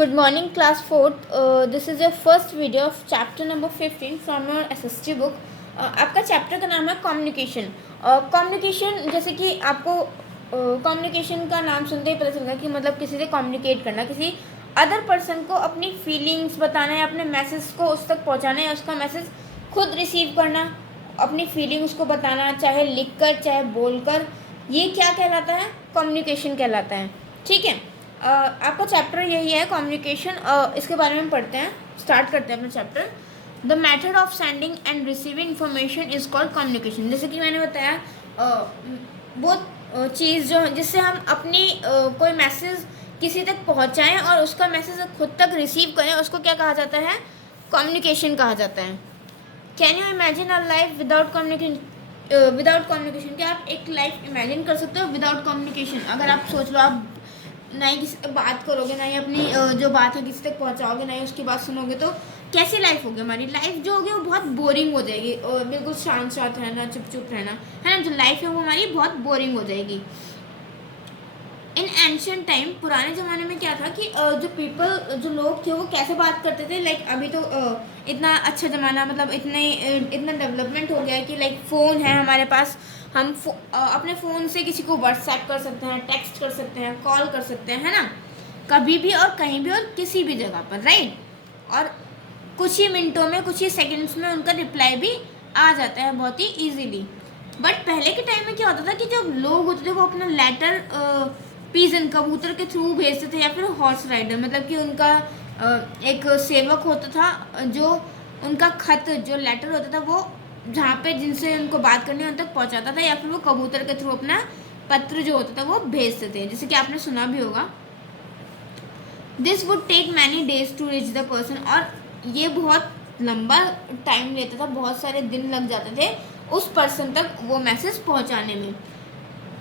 Good morning, class 4th. This is your first video of chapter number 15 from your SST book. आपका chapter का नाम है communication. Communication जैसे कि आपको कम्युनिकेशन का नाम सुनते ही पता चलेगा कि मतलब किसी से कम्युनिकेट करना, किसी अदर पर्सन को अपनी फीलिंग्स बताना है, अपने मैसेज को उस तक पहुंचाना है, उसका मैसेज खुद रिसीव करना, अपनी फीलिंग उसको बताना, चाहे लिख कर चाहे बोल कर. ये क्या कहलाता है? कम्युनिकेशन कहलाता है. ठीक है. आपका चैप्टर यही है कम्युनिकेशन. इसके बारे में पढ़ते हैं, स्टार्ट करते हैं अपना chapter. The method of sending end receiving information is called communication. जैसे कि मैंने बताया वो चीज़ जो जिससे हम अपनी कोई मैसेज किसी तक पहुंचाएं और उसका मैसेज खुद तक रिसीव करें, उसको क्या कहा जाता है? कम्युनिकेशन कहा जाता है. Can you imagine a life without communication? Without communication क्या आप एक लाइफ इमेजिन कर सकते हो विदाउट कम्युनिकेशन? अगर आप सोच लो, आप ना ही किसी से बात करोगे, ना ही अपनी जो बात है किसी तक पहुंचाओगे, ना ही उसकी बात सुनोगे, तो कैसी लाइफ होगी? हमारी लाइफ जो होगी वो बहुत बोरिंग हो जाएगी. और बिल्कुल शांत शांत रहना, चुप चुप रहना, है ना. जो लाइफ है वो हमारी बहुत बोरिंग हो जाएगी. इन एंशियंट टाइम, पुराने ज़माने में क्या था कि जो लोग थे वो कैसे बात करते थे. लाइक अभी तो इतना अच्छा ज़माना, मतलब इतना डेवलपमेंट हो गया है कि लाइक फ़ोन है हमारे पास. हम अपने फ़ोन से किसी को व्हाट्सएप कर सकते हैं, टेक्स्ट कर सकते हैं, कॉल कर सकते हैं, है ना. कभी भी और कहीं भी और किसी भी जगह पर, राइट. और कुछ ही मिनटों में, कुछ ही सेकेंड्स में उनका रिप्लाई भी आ जाता है बहुत ही ईजीली. बट पहले के टाइम में क्या होता था कि जो लोग होते थे वो अपना लेटर पीजन, कबूतर के थ्रू भेजते थे, या फिर हॉर्स राइडर, मतलब कि उनका एक सेवक होता था जो उनका खत, जो लेटर होता था वो जहाँ पे जिनसे उनको बात करनी है उन तक पहुँचाता था, या फिर वो कबूतर के थ्रू अपना पत्र जो होता था वो भेजते थे, जैसे कि आपने सुना भी होगा. This would take many days to reach the person. और ये बहुत लंबा टाइम लेता था, बहुत सारे दिन लग जाते थे उस पर्सन तक वो मैसेज पहुँचाने में.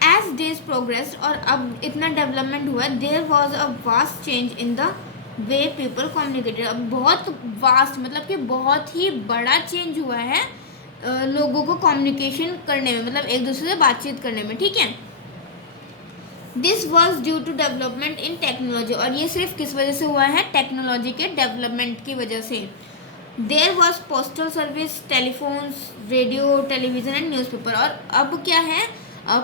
एज डेज प्रोग्रेस, और अब इतना डेवलपमेंट हुआ, there was a vast change in the way people communicated. अब बहुत वास्ट मतलब कि बहुत ही बड़ा चेंज हुआ है लोगों को कम्युनिकेशन करने में, मतलब एक दूसरे से बातचीत करने में. ठीक है. This was due to development in technology. और ये सिर्फ किस वजह से हुआ है? टेक्नोलॉजी के डेवलपमेंट की वजह से. There was postal service, telephones, radio, television and newspaper. और अब क्या है?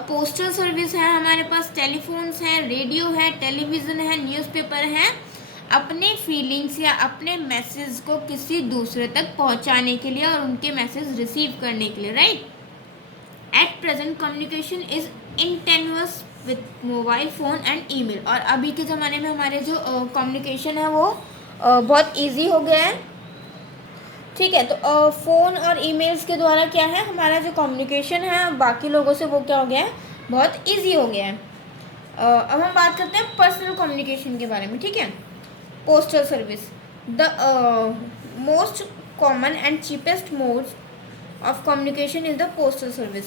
पोस्टल सर्विस है हमारे पास, टेलीफोन्स है, रेडियो है, टेलीविज़न है, न्यूज़पेपर है, अपने फीलिंग्स या अपने मैसेज को किसी दूसरे तक पहुंचाने के लिए और उनके मैसेज रिसीव करने के लिए, right. At present communication is instantaneous with mobile phone and email. और अभी के ज़माने में हमारे जो कम्युनिकेशन है वो बहुत ईजी हो गया है. ठीक है. तो फ़ोन और ईमेल्स के द्वारा क्या है, हमारा जो कम्युनिकेशन है बाकी लोगों से वो क्या हो गया है? बहुत ईजी हो गया है. अब हम बात करते हैं पर्सनल कम्युनिकेशन के बारे में. ठीक है. Postal service, the most common and cheapest mode of communication is the postal service.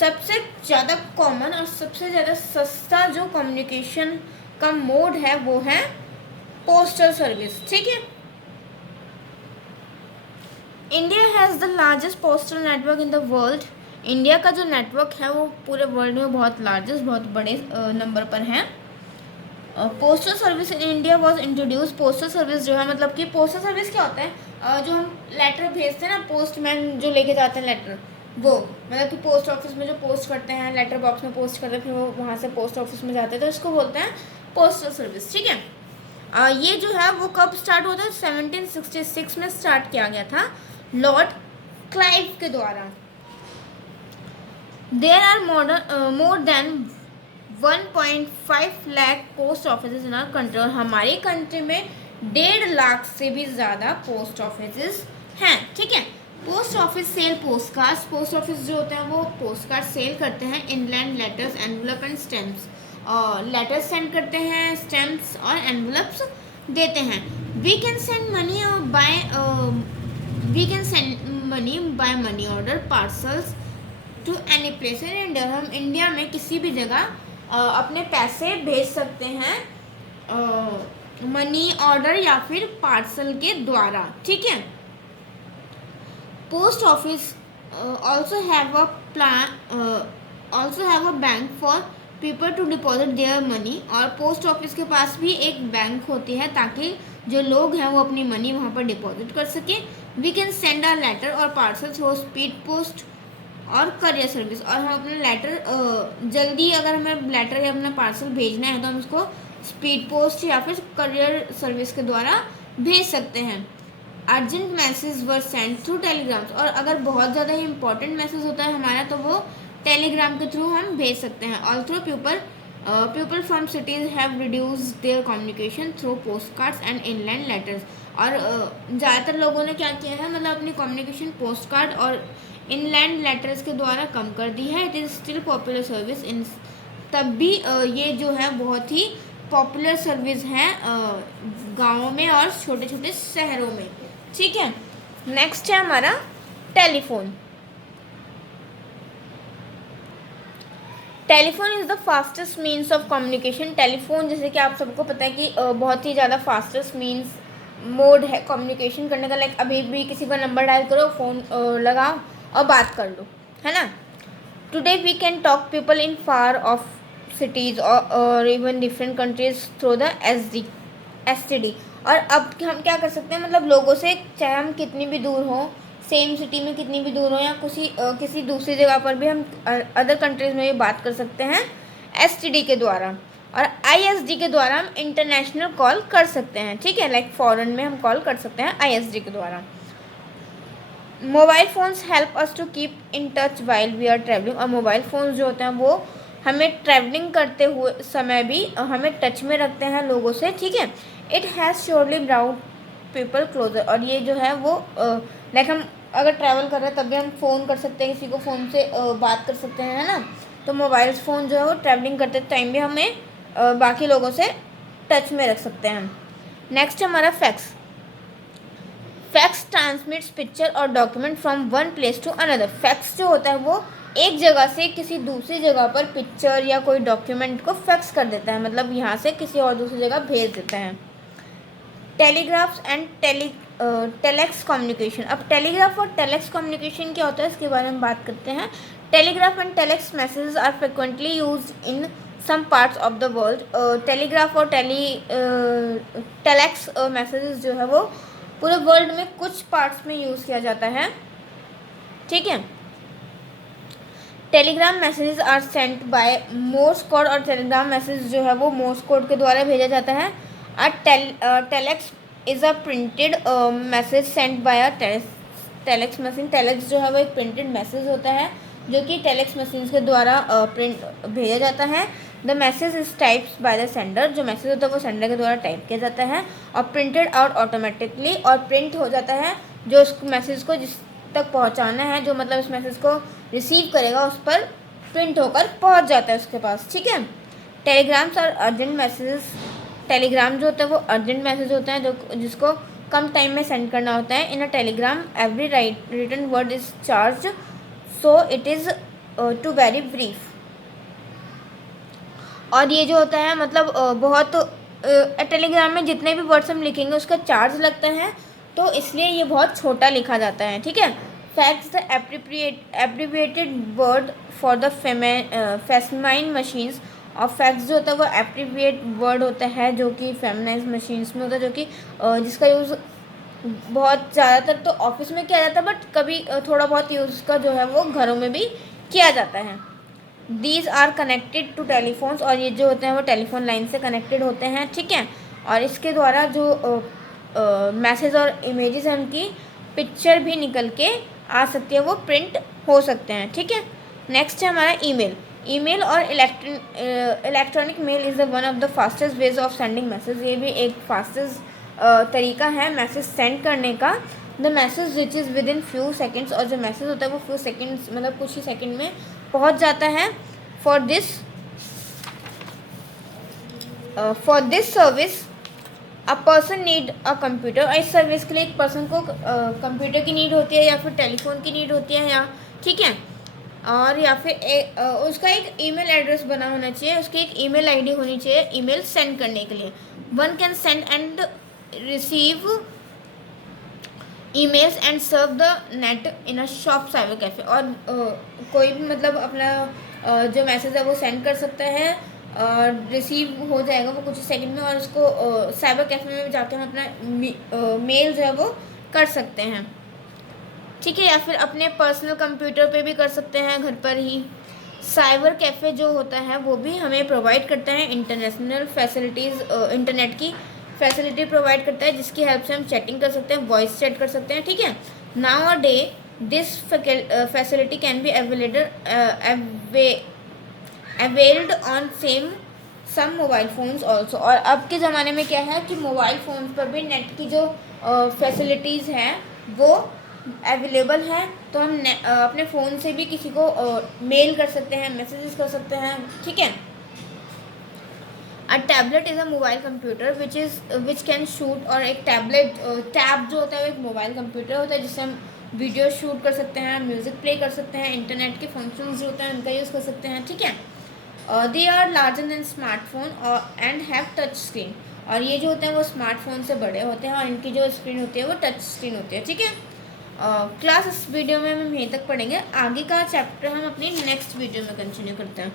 सबसे ज़्यादा कॉमन और सबसे ज़्यादा सस्ता जो कम्युनिकेशन का मोड है वो है पोस्टल सर्विस. ठीक है. India has the largest postal network in the world. India का जो नेटवर्क है वो पूरे वर्ल्ड में बहुत लार्जेस्ट, बहुत बड़े नंबर पर है. Postal service in India was introduce. Postal service जो है, मतलब कि पोस्टल सर्विस क्या होता है? जो हम लेटर भेजते हैं ना, पोस्टमैन जो लेके जाते हैं लेटर, वो मतलब कि पोस्ट ऑफिस में जो पोस्ट करते हैं, लेटर बॉक्स में पोस्ट करते हैं, फिर वो वहाँ से पोस्ट ऑफिस में जाते हैं, तो इसको बोलते हैं पोस्टल सर्विस. ठीक है. ये जो है वो कब स्टार्ट हुआ था? 1766 में स्टार्ट किया गया था लॉर्ड क्लाइव के द्वारा. There are more than 1.5 lakh post office in our country. और हमारी कंट्री में 1.5 लाख से भी ज़्यादा पोस्ट ऑफिस हैं. ठीक है. Post office sell post cards. Post office जो होते हैं वो पोस्ट कार्ड सेल करते हैं. Inland letters, envelope and stamps. Letters send करते हैं, स्टैम्प्स और एनवलप्स देते हैं. We can send money by money order parcels to any place in India. हम इंडिया में किसी भी जगह अपने पैसे भेज सकते हैं मनी ऑर्डर या फिर पार्सल के द्वारा. ठीक है. Post office also have a bank for people to deposit their money, और पोस्ट ऑफिस के पास भी एक बैंक होती है ताकि जो लोग हैं वो अपनी मनी वहाँ पर डिपॉजिट कर सकें। We can send our letter और पार्सल थ्रू स्पीड पोस्ट और करियर सर्विस, और हम अपना लेटर जल्दी अगर हमें लेटर या अपना पार्सल भेजना है तो हम उसको स्पीड पोस्ट या फिर करियर सर्विस के द्वारा भेज सकते हैं। अर्जेंट मैसेज वर सेंड थ्रू टेलीग्राम्स, और अगर बहुत ज़्यादा ही इंपॉर्टेंट मैसेज होता है हमारा तो वो टेलीग्राम के थ्रू हम भेज सकते हैं। Also people from cities have reduce there communication through post cards and inland letters, और ज़्यादातर लोगों ने क्या किया है, मतलब अपनी कम्युनिकेशन पोस्ट कार्ड और इनलैंड लेटर्स के द्वारा कम कर दी है। It is still popular service in, तब भी ये जो है बहुत ही पॉपुलर सर्विस है गाँवों में और छोटे छोटे शहरों में। ठीक है, नेक्स्ट है हमारा telephone. Telephone is the fastest means of communication. Telephone जैसे कि आप सबको पता है कि बहुत ही ज़्यादा फास्टेस्ट मीन्स मोड है कम्युनिकेशन करने का। लाइक अभी भी किसी का नंबर डायल करो, फ़ोन लगाओ और बात कर लो, है ना। Today we can talk people in far off cities और even different countries through the STD। और अब हम क्या कर सकते हैं, मतलब लोगों से चाहे हम कितनी भी दूर हों, सेम सिटी में कितनी भी दूर हो, या किसी दूसरी जगह पर भी हम अदर कंट्रीज़ में भी बात कर सकते हैं STD के द्वारा। और ISD के द्वारा हम इंटरनेशनल कॉल कर सकते हैं। ठीक है, लाइक फॉरेन में हम कॉल कर सकते हैं ISD के द्वारा। Mobile phones help us to keep in touch while we are travelling, और मोबाइल फ़ोन्स जो होते हैं वो हमें ट्रैवलिंग करते हुए समय भी हमें टच में रखते हैं लोगों से। ठीक है, it has surely brought people closer, और ये जो है वो लाइक हम अगर ट्रैवल कर रहे हैं तब भी हम फ़ोन कर सकते हैं, किसी को फ़ोन से बात कर सकते हैं, है ना। तो मोबाइल फ़ोन जो है वो ट्रैवलिंग करते टाइम भी हमें बाकी लोगों से टच में रख सकते हैं। नेक्स्ट हमारा फैक्स। फैक्स ट्रांसमिट्स पिक्चर और document from one place to another. Fax जो होता है वो एक जगह से किसी दूसरी जगह पर पिक्चर या कोई डॉक्यूमेंट को फैक्स कर देता है, मतलब यहाँ से किसी और दूसरी जगह भेज देता है। Telegraphs and telex communication. अब टेलीग्राफ और टेलेक्स कम्युनिकेशन क्या होता है इसके बारे में बात करते हैं। Telegraph and telex messages are frequently use in some parts of the world. Telegraph और टेलेक्स मैसेजेस जो है वो पूरे वर्ल्ड में कुछ पार्ट्स में यूज़ किया जाता है। ठीक है, telegram messages are sent by Morse code, और टेलीग्राम मैसेज जो है वो मोर्स कोड के द्वारा भेजा जाता है। Telex is a printed message sent by a telex machine. Telex जो है वो एक प्रिंटेड मैसेज होता है जो कि टेलेक्स मशीन के द्वारा प्रिंट भेजा जाता है। The message is types by the sender. जो मैसेज होता है वो सेंडर के द्वारा टाइप किया जाता है और प्रिंटेड आउट ऑटोमेटिकली, और प्रिंट हो जाता है जो उस मैसेज को जिस तक पहुंचाना है, जो मतलब इस मैसेज को रिसीव करेगा उस पर प्रिंट होकर पहुंच जाता है उसके पास। ठीक है, टेलीग्राम्स और अर्जेंट मैसेजेस। टेलीग्राम जो होता है वो अर्जेंट मैसेज होता है जो जिसको कम टाइम में सेंड करना होता है। In a telegram every written word is charge, so it is to very brief. और ये जो होता है मतलब बहुत टेलीग्राम में जितने भी वर्ड्स हम लिखेंगे उसका चार्ज लगता है, तो इसलिए ये बहुत छोटा लिखा जाता है। ठीक है, fax the abbreviated word for the feminine machines. और फैक्स जो होता है वो एब्रिविएट वर्ड होता है जो कि फेमिनाइन मशीन्स में होता है, जो कि जिसका यूज़ बहुत ज़्यादातर तो ऑफिस में किया जाता है, बट कभी थोड़ा बहुत यूज़ का जो है वो घरों में भी किया जाता है। These are connected to telephones, और ये जो होते हैं वो टेलीफोन लाइन से कनेक्टेड होते हैं। ठीक है, और इसके द्वारा जो मैसेज और इमेजेस हैं उनकी पिक्चर भी निकल के आ सकती है, वो प्रिंट हो सकते हैं। ठीक है, नेक्स्ट है हमारा ईमेल। ईमेल और electronic mail is one of the fastest ways of sending message. ये भी एक फास्टेस्ट तरीका है मैसेज सेंड करने का। The message which is with in few seconds, और जो मैसेज होता है वो फ्यू सेकेंड्स मतलब कुछ ही सेकेंड में पहुंच जाता है। For this service a person need a computer. और इस सर्विस के लिए एक पर्सन को कंप्यूटर की नीड होती है या फिर टेलीफोन की नीड होती है, या ठीक है, और या फिर उसका एक ईमेल एड्रेस बना होना चाहिए, उसकी एक ईमेल आईडी होनी चाहिए ईमेल सेंड करने के लिए। One can send and receive emails and surf the net in a shop cyber cafe. और कोई भी मतलब अपना जो मैसेज है वो सेंड कर सकता है, रिसीव हो जाएगा वो कुछ सेकंड में, और उसको साइबर कैफ़े में जाकर हम अपना मेल जो है वो कर सकते हैं, ठीक है। या फिर अपने पर्सनल कंप्यूटर पे भी कर सकते हैं घर पर ही। साइबर कैफ़े जो होता है वो भी हमें प्रोवाइड करता है इंटरनेशनल फैसिलिटीज़, इंटरनेट की फैसिलिटी प्रोवाइड करता है, जिसकी हेल्प से हम चैटिंग कर सकते हैं, वॉइस चैट कर सकते हैं, ठीक है। Nowadays this facility can be availed on some mobile phones also. और अब के ज़माने में क्या है कि मोबाइल फ़ोन पर भी नेट की जो फैसिलिटीज़ हैं वो अवेलेबल है, तो हम अपने फ़ोन से भी किसी को मेल कर सकते हैं, मैसेजेस कर सकते हैं, ठीक है। A tablet is a mobile computer which can shoot, और एक टैब जो होता है वो एक मोबाइल कंप्यूटर होता है जिससे हम वीडियो शूट कर सकते हैं, म्यूज़िक प्ले कर सकते हैं, इंटरनेट के फंक्शंस जो होते हैं उनका यूज़ कर सकते हैं, ठीक है। They are larger than smartphone और एंड हैव टच स्क्रीन, और ये जो होते हैं वो स्मार्टफोन से बड़े होते हैं और इनकी जो स्क्रीन होती है वो टच स्क्रीन होती है, ठीक है। क्लास इस वीडियो में हम यहीं तक पढ़ेंगे, आगे का चैप्टर हम अपनी नेक्स्ट वीडियो में कंटिन्यू करते हैं।